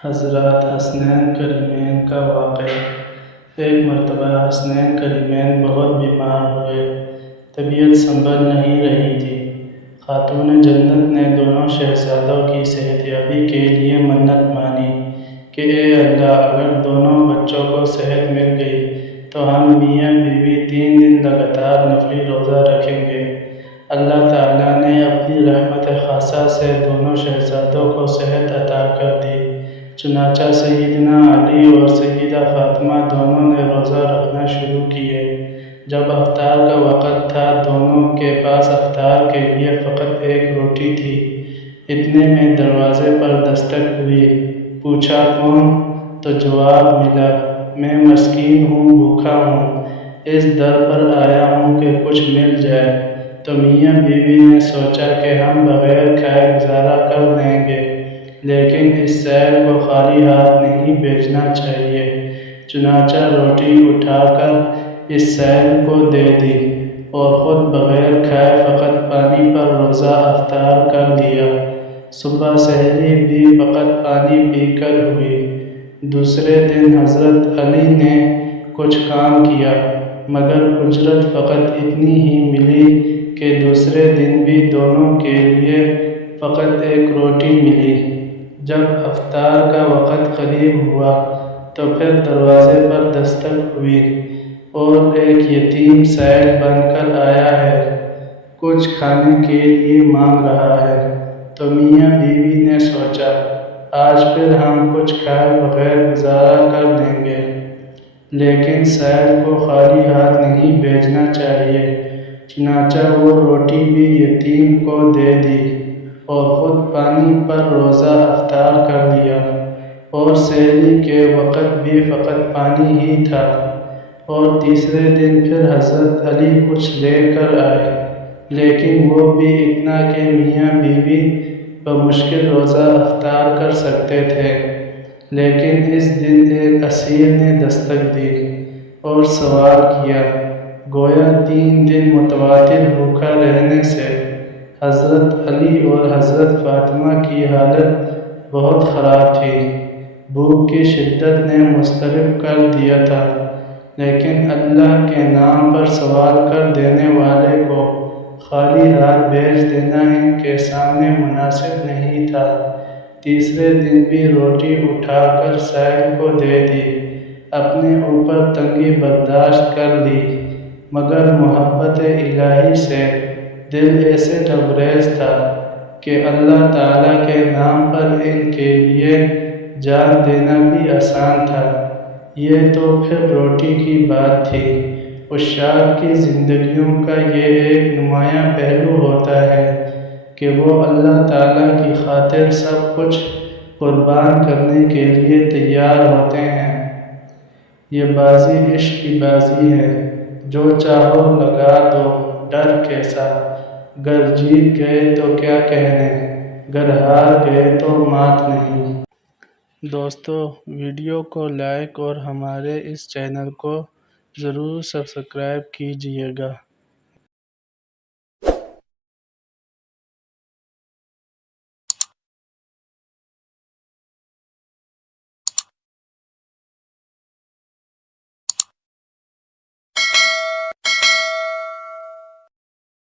حضرات حسنین کریمین کا واقعہ۔ ایک مرتبہ حسنین کریمین بہت بیمار ہوئے، طبیعت سنبھل نہیں رہی تھی۔ خاتون جنت نے دونوں شہزادوں کی صحتیابی کے لیے منت مانی کہ اے اللہ، اگر دونوں بچوں کو صحت مل گئی تو ہم میاں بیوی 3 دن لگاتار نفلی روزہ رکھیں گے۔ اللہ تعالیٰ نے اپنی رحمت خاصہ سے دونوں شہزادوں کو صحت عطا کر دی۔ چنانچہ سیدنا علی اور سیدہ فاطمہ دونوں نے روزہ رکھنا شروع کیے۔ جب افطار کا وقت تھا، دونوں کے پاس افطار کے لیے فقط ایک روٹی تھی۔ اتنے میں دروازے پر دستک ہوئی۔ پوچھا کون؟ تو جواب ملا، میں مسکین ہوں، بھوکا ہوں، اس در پر آیا ہوں کہ کچھ مل جائے۔ تو میاں بیوی نے سوچا کہ ہم بغیر کھائے گزارا کر دیں گے، لیکن اس سیل کو خالی ہاتھ نہیں بھیجنا چاہیے۔ چنانچہ روٹی اٹھا کر اس سیل کو دے دی اور خود بغیر کھائے فقط پانی پر روزہ افطار کر لیا۔ صبح سحری بھی فقط پانی پی کر ہوئی۔ دوسرے دن حضرت علی نے کچھ کام کیا، مگر اجرت فقط اتنی ہی ملی کہ دوسرے دن بھی دونوں کے لیے فقط ایک روٹی ملی۔ جب افطار کا وقت قریب ہوا تو پھر دروازے پر دستک ہوئی اور ایک یتیم سائل بن کر آیا ہے، کچھ کھانے کے لیے مانگ رہا ہے۔ تو میاں بیوی نے سوچا، آج پھر ہم کچھ کھائے بغیر گزارا کر دیں گے، لیکن سائل کو خالی ہاتھ نہیں بھیجنا چاہیے۔ چنانچہ وہ روٹی بھی یتیم کو دے دی اور خود پانی پر روزہ افطار کر لیا، اور سحری کے وقت بھی فقط پانی ہی تھا۔ اور تیسرے دن پھر حضرت علی کچھ لے کر آئے، لیکن وہ بھی اتنا کہ میاں بیوی بمشکل روزہ افطار کر سکتے تھے۔ لیکن اس دن ایک اسیر نے دستک دی اور سوال کیا، گویا 3 دن متواتر بھوکا رہنے سے حضرت علی اور حضرت فاطمہ کی حالت بہت خراب تھی۔ بھوک کی شدت نے مضطرب کر دیا تھا، لیکن اللہ کے نام پر سوال کر دینے والے کو خالی ہاتھ بھیج دینا ان کے سامنے مناسب نہیں تھا۔ تیسرے دن بھی روٹی اٹھا کر سائل کو دے دی، اپنے اوپر تنگی برداشت کر لی، مگر محبت الہی سے دل ایسے لبریز تھا کہ اللہ تعالیٰ کے نام پر ان کے لیے جان دینا بھی آسان تھا۔ یہ تو پھر روٹی کی بات تھی۔ عشاق کی زندگیوں کا یہ ایک نمایاں پہلو ہوتا ہے کہ وہ اللہ تعالیٰ کی خاطر سب کچھ قربان کرنے کے لیے تیار ہوتے ہیں۔ یہ بازی عشق کی بازی ہے، جو چاہو لگا دو، ڈر کیسا، گر جیت گئے تو کیا کہنے، گر ہار گئے تو مات نہیں۔ دوستو، ویڈیو کو لائک اور ہمارے اس چینل کو ضرور سبسکرائب کیجیے گا۔